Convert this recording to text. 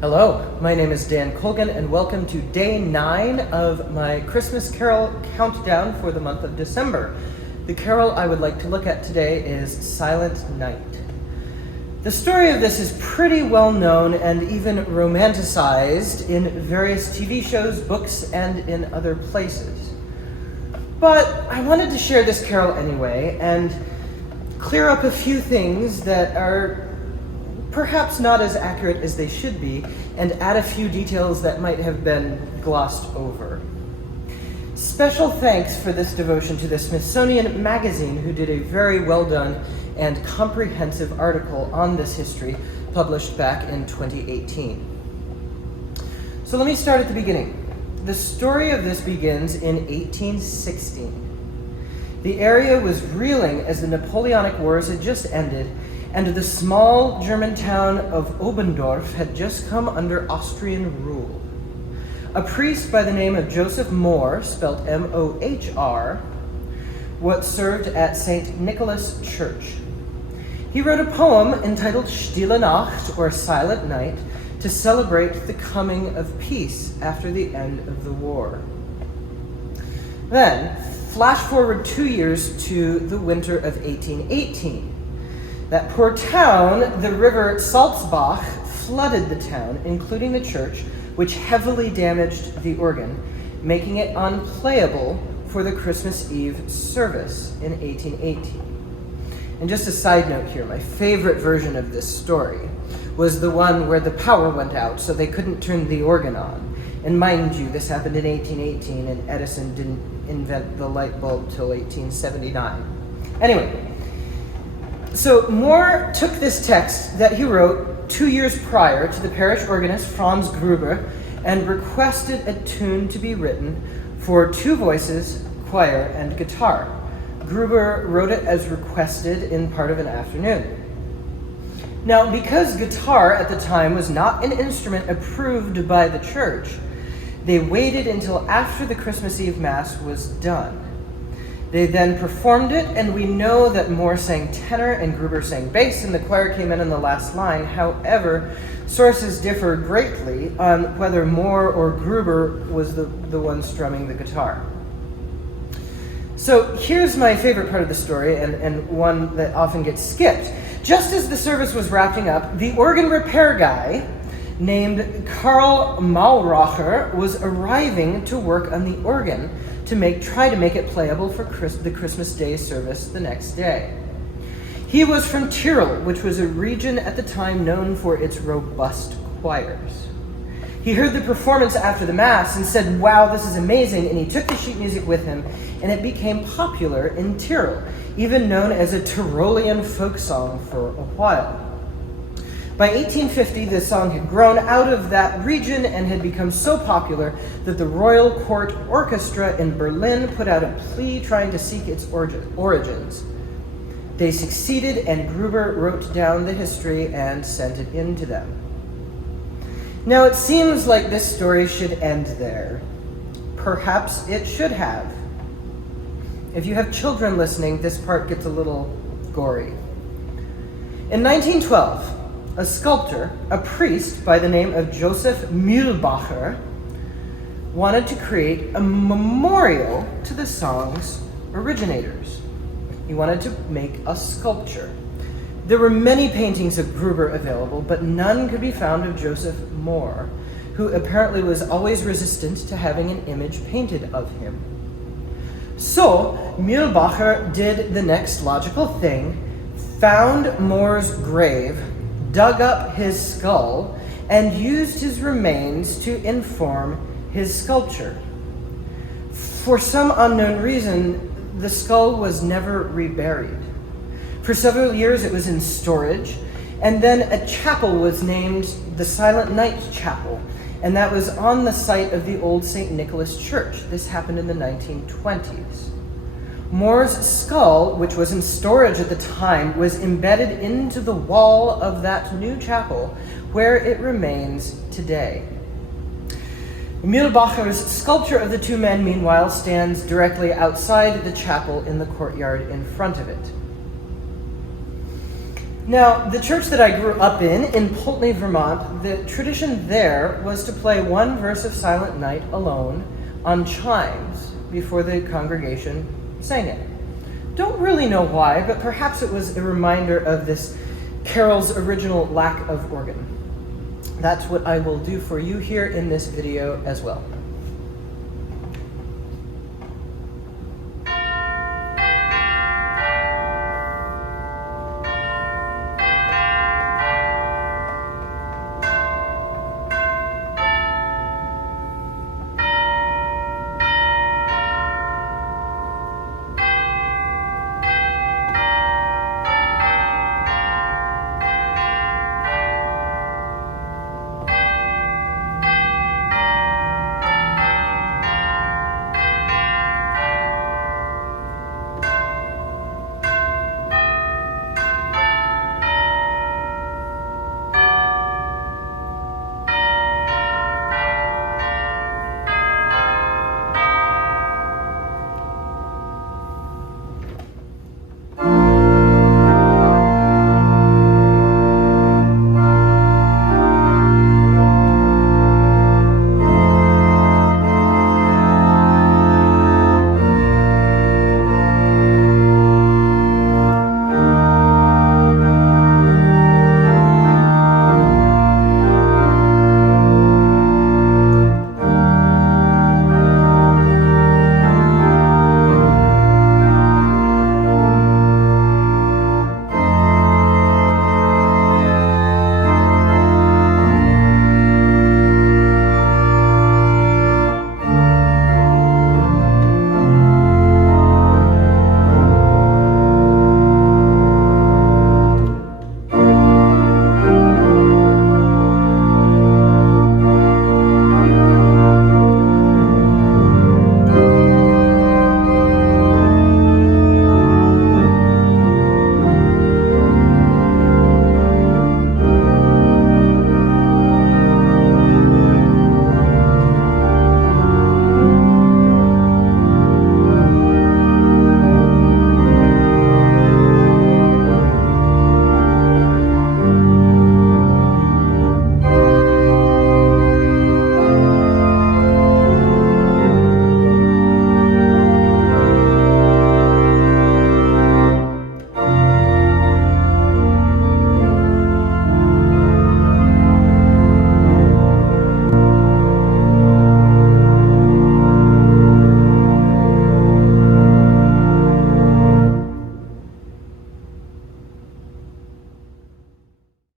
Hello, my name is Dan Colgan, and welcome to day 9 of my Christmas Carol countdown for the month of December. The carol I would like to look at today is Silent Night. The story of this is pretty well known and even romanticized in various TV shows, books, and in other places. But I wanted to share this carol anyway and clear up a few things that are perhaps not as accurate as they should be, and add a few details that might have been glossed over. Special thanks for this devotion to the Smithsonian Magazine, who did a very well done and comprehensive article on this history published back in 2018. So let me start at the beginning. The story of this begins in 1816. The area was reeling as the Napoleonic Wars had just ended, and the small German town of Oberndorf had just come under Austrian rule. A priest by the name of Joseph Mohr, spelled M-O-H-R, was served at St. Nicholas Church. He wrote a poem entitled Stille Nacht, or Silent Night, to celebrate the coming of peace after the end of the war. Then, flash forward 2 years to the winter of 1818. That poor town, the river Salzbach, flooded the town, including the church, which heavily damaged the organ, making it unplayable for the Christmas Eve service in 1818. And just a side note here, my favorite version of this story was the one where the power went out so they couldn't turn the organ on. And mind you, this happened in 1818, and Edison didn't invent the light bulb till 1879. Anyway, so Mohr took this text that he wrote 2 years prior to the parish organist Franz Gruber and requested a tune to be written for 2 voices, choir, and guitar. Gruber wrote it as requested in part of an afternoon. Now, because guitar at the time was not an instrument approved by the church, they waited until after the Christmas Eve Mass was done. They then performed it, and we know that Mohr sang tenor and Gruber sang bass, and the choir came in the last line. However, sources differ greatly on whether Mohr or Gruber was the one strumming the guitar. So here's my favorite part of the story, and one that often gets skipped. Just as the service was wrapping up, the organ repair guy named Karl Mauracher was arriving to work on the organ to try to make it playable for the Christmas Day service the next day. He was from Tyrol, which was a region at the time known for its robust choirs. He heard the performance after the Mass and said, "Wow, this is amazing," and he took the sheet music with him, and it became popular in Tyrol, even known as a Tyrolean folk song for a while. By 1850, the song had grown out of that region and had become so popular that the Royal Court Orchestra in Berlin put out a plea trying to seek its origins. They succeeded, and Gruber wrote down the history and sent it in to them. Now, it seems like this story should end there. Perhaps it should have. If you have children listening, this part gets a little gory. In 1912, a sculptor, a priest by the name of Joseph Mühlbacher, wanted to create a memorial to the song's originators. He wanted to make a sculpture. There were many paintings of Gruber available, but none could be found of Joseph Mohr, who apparently was always resistant to having an image painted of him. So, Mühlbacher did the next logical thing, found Mohr's grave, dug up his skull, and used his remains to inform his sculpture. For some unknown reason, the skull was never reburied. For several years it was in storage, and then a chapel was named the Silent Night Chapel, and that was on the site of the old St. Nicholas Church. This happened in the 1920s. Mohr's skull, which was in storage at the time, was embedded into the wall of that new chapel, where it remains today. Mühlbacher's sculpture of the 2 men, meanwhile, stands directly outside the chapel in the courtyard in front of it. Now, the church that I grew up in Pulteney, Vermont, the tradition there was to play one verse of Silent Night alone on chimes before the congregation sang it. Don't really know why, but perhaps it was a reminder of this carol's original lack of organ. That's what I will do for you here in this video as well.